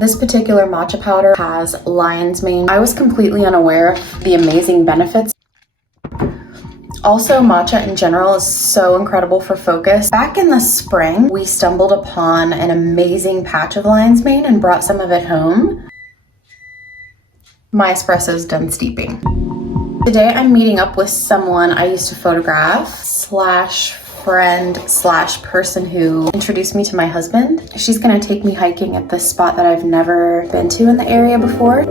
This particular matcha powder has lion's mane. I was completely unaware of the amazing benefits. Also, matcha in general is so incredible for focus. Back in the spring, we stumbled upon an amazing patch of lion's mane and brought some of it home. My espresso's done steeping. Today I'm meeting up with someone I used to photograph slash friend slash person who introduced me to my husband. She's gonna take me hiking at this spot that I've never been to in the area before.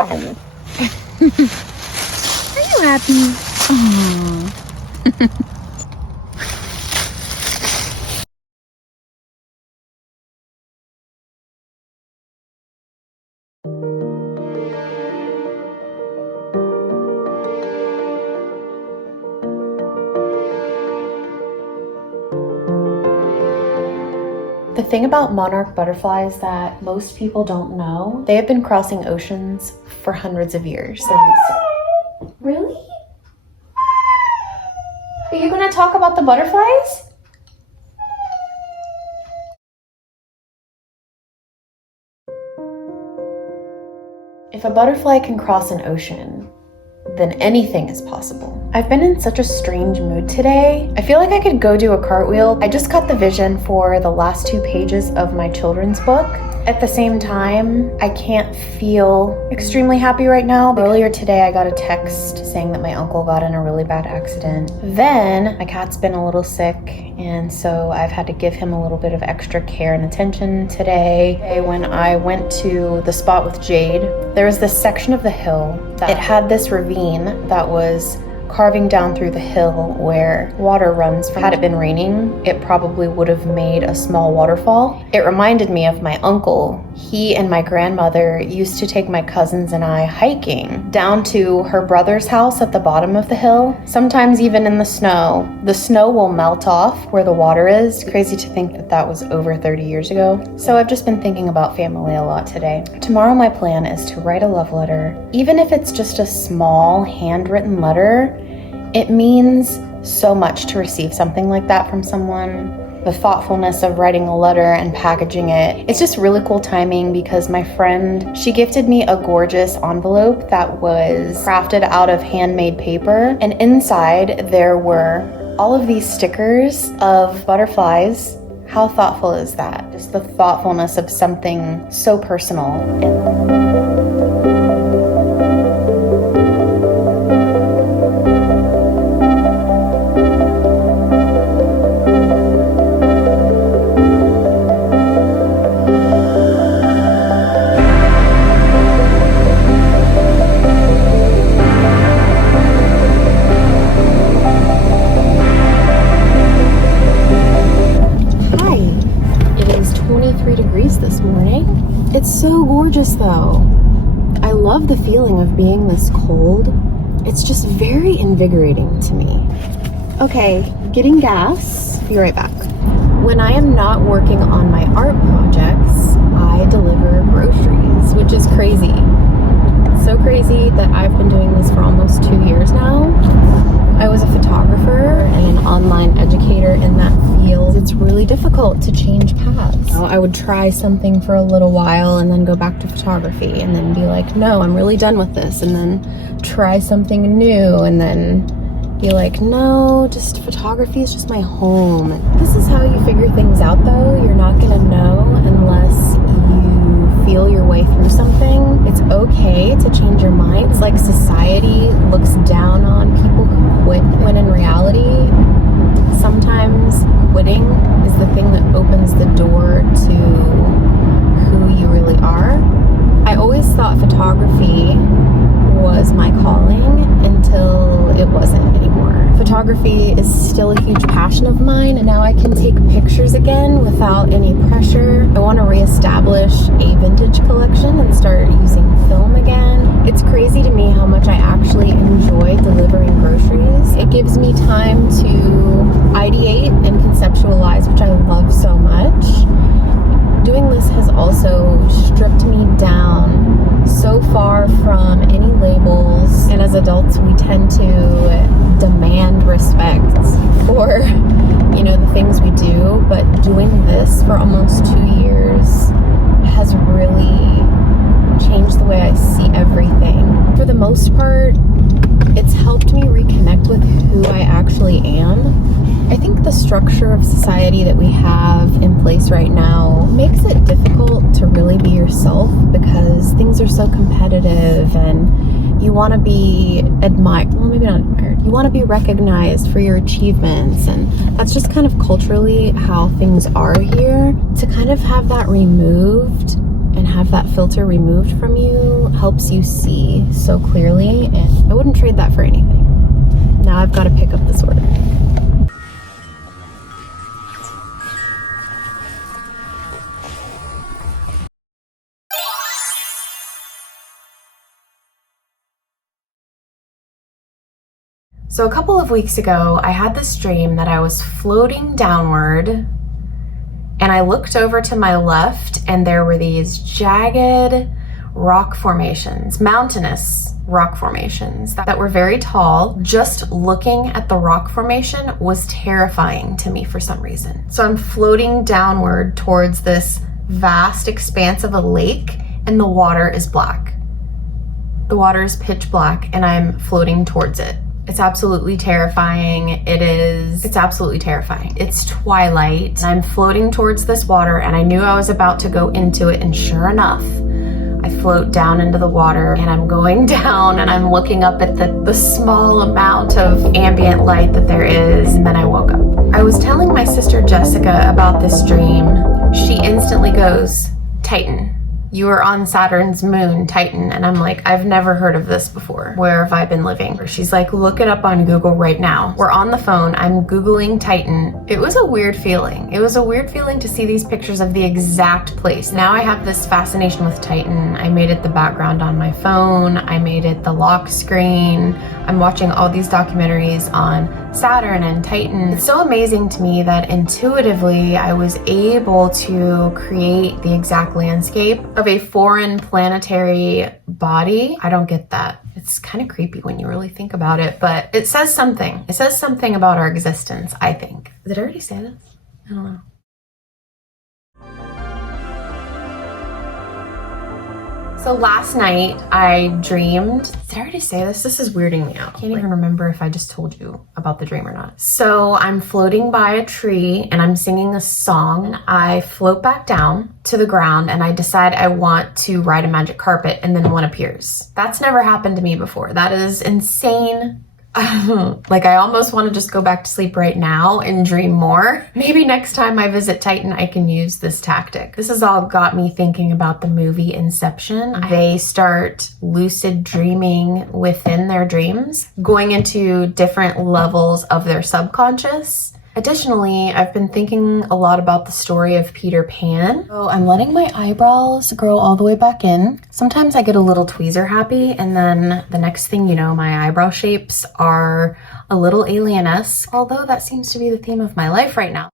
Are you happy? Aww. The thing about monarch butterflies that most people don't know, they have been crossing oceans for hundreds of years. Really? Are you gonna talk about the butterflies? If a butterfly can cross an ocean, then anything is possible. I've been in such a strange mood today. I feel like I could go do a cartwheel. I just got the vision for the last 2 pages of my children's book. At the same time, I can't feel extremely happy right now. Earlier today, I got a text saying that my uncle got in a really bad accident. Then my cat's been a little sick, and so I've had to give him a little bit of extra care and attention today. When I went to the spot with Jade, there was this section of the hill that it had this ravine that was carving down through the hill where water runs. Had it been raining, it probably would have made a small waterfall. It reminded me of my uncle. He and my grandmother used to take my cousins and I hiking down to her brother's house at the bottom of the hill, sometimes even in the snow. The snow will melt off where the water is. Crazy to think that that was over 30 years ago. So I've just been thinking about family a lot today. Tomorrow my plan is to write a love letter. Even if it's just a small handwritten letter, it means so much to receive something like that from someone. The thoughtfulness of writing a letter and packaging it. It's just really cool timing because my friend, she gifted me a gorgeous envelope that was crafted out of handmade paper. And inside there were all of these stickers of butterflies How thoughtful is that? Just the thoughtfulness of something so personal. This morning. It's so gorgeous though. I love the feeling of being this cold. It's just very invigorating to me. Okay, getting gas. Be right back. When I am not working on my art projects, I deliver groceries, which is crazy. So crazy that I've been doing this for almost 2 years now. I was a photographer and an online educator in that field. It's really difficult to change paths. I would try something for a little while and then go back to photography and then be like, no, I'm really done with this. And then try something new and then be like, no, just photography is just my home. This is how you figure things out though. You're not gonna know unless you feel your way through something. It's okay to change your mind. It's like society looks down on people who quit, when in reality, sometimes quitting is the thing that opens the door to who you really are. I always thought photography was my calling until it wasn't anymore. Photography is still a huge passion of mine, and now I can take pictures again without any pressure. I want to reestablish a vintage collection and start using film again. It's crazy to me how much I actually enjoy delivering groceries. It gives me time to ideate and conceptualize, which I love so much. Doing this has also stripped me down so far from any labels, and as adults we tend to demand respect for, you know, the things we do, but doing this for almost 2 years has really changed the way I see everything. For the most part, it's helped me reconnect with who I actually am. I think the structure of society that we have in place right now makes it difficult to really be yourself because things are so competitive and you want to be admired, well maybe not admired, you want to be recognized for your achievements, and that's just kind of culturally how things are here. To kind of have that removed and have that filter removed from you helps you see so clearly, and I wouldn't trade that for anything. Now I've got to pick up this order. So a couple of weeks ago, I had this dream that I was floating downward and I looked over to my left and there were these jagged rock formations, mountainous rock formations that were very tall. Just looking at the rock formation was terrifying to me for some reason. So I'm floating downward towards this vast expanse of a lake and the water is black. The water is pitch black and I'm floating towards it. It's absolutely terrifying. It's absolutely terrifying. It's twilight. I'm floating towards this water and I knew I was about to go into it, and sure enough, I float down into the water and I'm going down and I'm looking up at the small amount of ambient light that there is, and then I woke up. I was telling my sister Jessica about this dream. She instantly goes, Titan. You were on Saturn's moon, Titan. And I'm like, I've never heard of this before. Where have I been living? She's like, look it up on Google right now. We're on the phone. I'm Googling Titan. It was a weird feeling. It was a weird feeling to see these pictures of the exact place. Now I have this fascination with Titan. I made it the background on my phone. I made it the lock screen. I'm watching all these documentaries on Saturn and Titan. It's so amazing to me that intuitively I was able to create the exact landscape of a foreign planetary body. I don't get that. It's kind of creepy when you really think about it, but it says something. It says something about our existence, I think. Did I already say this? I don't know. So last night I dreamed, did I already say this? This is weirding me out. I can't even remember if I just told you about the dream or not. So I'm floating by a tree and I'm singing a song. I float back down to the ground and I decide I want to ride a magic carpet and then one appears. That's never happened to me before. That is insane. Like I almost want to just go back to sleep right now and dream more. Maybe next time I visit Titan, I can use this tactic. This has all got me thinking about the movie Inception. They start lucid dreaming within their dreams, going into different levels of their subconscious. Additionally, I've been thinking a lot about the story of Peter Pan. So I'm letting my eyebrows grow all the way back in. Sometimes I get a little tweezer happy, and then the next thing you know, my eyebrow shapes are a little alien-esque, although that seems to be the theme of my life right now.